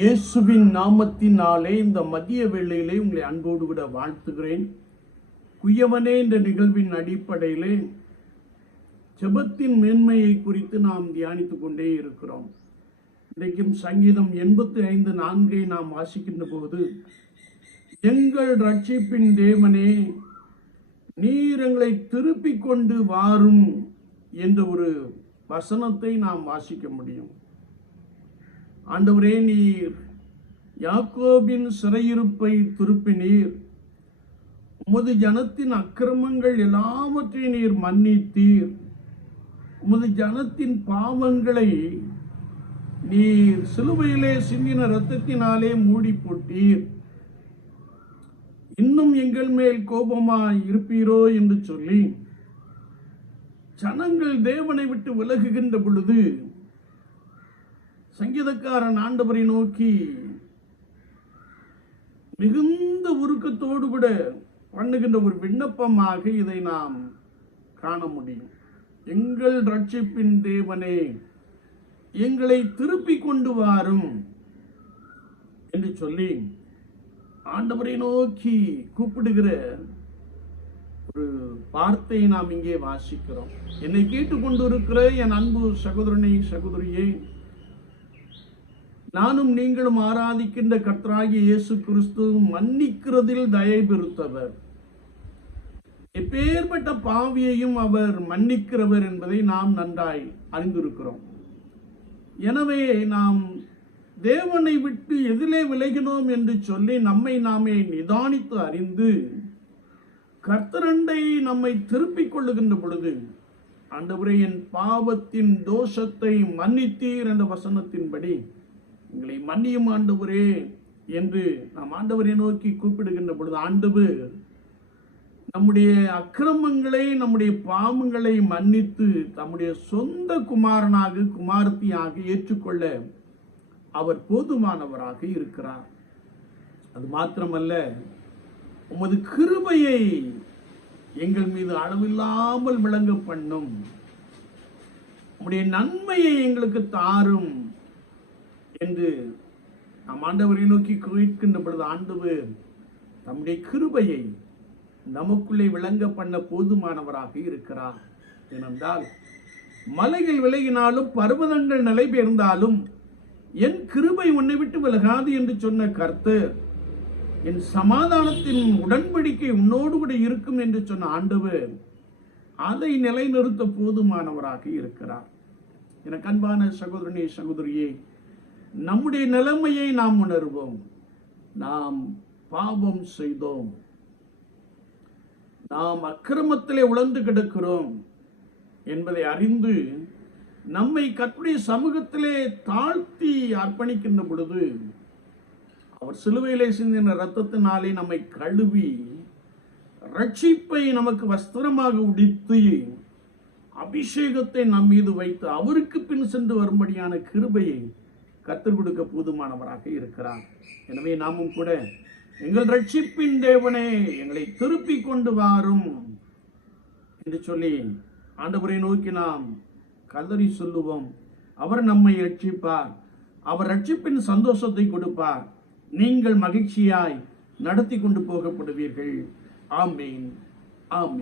இயேசுவின் நாமத்தினாலே இந்த மதிய வேளையிலே உங்களை அன்போடு கூட வாழ்த்துகிறேன். குயவனே என்ற நிகழ்வின் அடிப்படையிலே ஜெபத்தின் மேன்மையை குறித்து நாம் தியானித்துக் கொண்டே இருக்கிறோம். இன்றைக்கும் சங்கீதம் 85:4 நாம் வாசிக்கின்ற போது, எங்கள் ரட்சிப்பின் தேவனே நீர் எங்களை திருப்பிக் கொண்டு வாரும் என்ற ஒரு வசனத்தை நாம் வாசிக்க முடியும். ஆண்டவரே, நீர் யாக்கோபின் சிறையிருப்பை திருப்பினீர், உமது ஜனத்தின் அக்கிரமங்கள் எல்லாவற்றையும் நீர் மன்னித்தீர், உமது ஜனத்தின் பாவங்களை நீர் சிலுவையிலே சிந்தின இரத்தத்தினாலே மூடி போட்டீர், இன்னும் எங்கள் மேல் கோபமாய் இருப்பீரோ என்று சொல்லி ஜனங்கள் தேவனை விட்டு விலகுகின்ற பொழுது சங்கீதக்காரன் ஆண்டவரை நோக்கி மிகுந்த உருக்கத்தோடு கூட பண்ணுகின்ற ஒரு விண்ணப்பமாக இதை நாம் காண முடியும். எங்கள் ரட்சிப்பின் தேவனே எங்களை திருப்பிக் கொண்டு வாரும் என்று சொல்லி ஆண்டவரை நோக்கி கூப்பிடுகிற ஒரு வார்த்தையை நாம் இங்கே வாசிக்கிறோம். என்னை கேட்டுக்கொண்டு இருக்கிற என் அன்பு சகோதரனை சகோதரியே, நானும் நீங்களும் ஆராதிக்கின்ற கர்த்தராகிய இயேசு கிறிஸ்து மன்னிக்கிறதில் தயை பெருத்தவர். எப்பேற்பட்ட பாவியையும் அவர் மன்னிக்கிறவர் என்பதை நாம் நன்றாய் அறிந்திருக்கிறோம். எனவே நாம் தேவனை விட்டு எதிலே விலகினோம் என்று சொல்லி நம்மை நாமே நிதானித்து அறிந்து கர்த்தரண்டை நம்மை திருப்பிக் கொள்ளுகின்ற பொழுது, ஆண்டவரே என் பாவத்தின் தோஷத்தை மன்னித்தீர் என்ற வசனத்தின்படி எங்களை மன்னியும் ஆண்டவரே என்று நாம் ஆண்டவரை நோக்கி கூப்பிடுகின்ற பொழுது, ஆண்டவர் நம்முடைய அக்கிரமங்களை நம்முடைய பாவங்களை மன்னித்து தம்முடைய சொந்த குமாரனாக குமாரத்தியாக ஏற்றுக்கொள்ள அவர் போதுமானவராக இருக்கிறார். அது மாத்திரமல்ல, உமது கிருபையை எங்கள் மீது அளவில்லாமல் விளங்க பண்ணும், உம்முடைய நன்மையை எங்களுக்கு தாரும் என்று நாம் ஆண்டவரை நோக்கி கேட்கின்ற பொழுது, ஆண்டவர் தம்முடைய கிருபையை நமக்குள்ளே விளங்க பண்ண போதுமானவராக இருக்கிறார். ஏனென்றால் மலைகள் விலகினாலும் பர்வதங்கள் நிலை பெயர்ந்தாலும் என் கிருபை உன்னை விட்டு விலகாது என்று சொன்ன கர்த்தர், என் சமாதானத்தின் உடன்படிக்கை உன்னோடு கூட இருக்கும் என்று சொன்ன ஆண்டவர் அதை நிலைநிறுத்த போதுமானவராக இருக்கிறார். எனக்கு அன்பான சகோதரனே சகோதரியே, நம்முடைய நிலைமையை நாம் உணர்வோம். நாம் பாவம் செய்தோம், நாம் அக்கிரமத்திலே உழந்து கிடக்கிறோம் என்பதை அறிந்து நம்மை கர்த்தருடைய சமூகத்திலே தாழ்த்தி அர்ப்பணிக்கின்ற பொழுது, அவர் சிலுவையிலே சிந்தின இரத்தத்தினாலே நம்மை கழுவி ரட்சிப்பை நமக்கு வஸ்திரமாக உடித்து அபிஷேகத்தை நம் மீது வைத்து அவருக்கு பின் சென்று வரும்படியான கிருபையை கர்த்தர் கொடுக்க போதுமானவராக இருக்கிறார். எனவே நாமும் கூட எங்கள் ரட்சிப்பின் தேவனே எங்களை திருப்பிக் கொண்டு வாரும் என்று சொல்லி ஆண்டவரை நோக்கி நாம் கதறி சொல்லுவோம். அவர் நம்மை ரட்சிப்பார், அவர் ரட்சிப்பின் சந்தோஷத்தை கொடுப்பார், நீங்கள் மகிழ்ச்சியாய் நடத்தி கொண்டு போகப்படுவீர்கள். ஆமேன், ஆமேன்.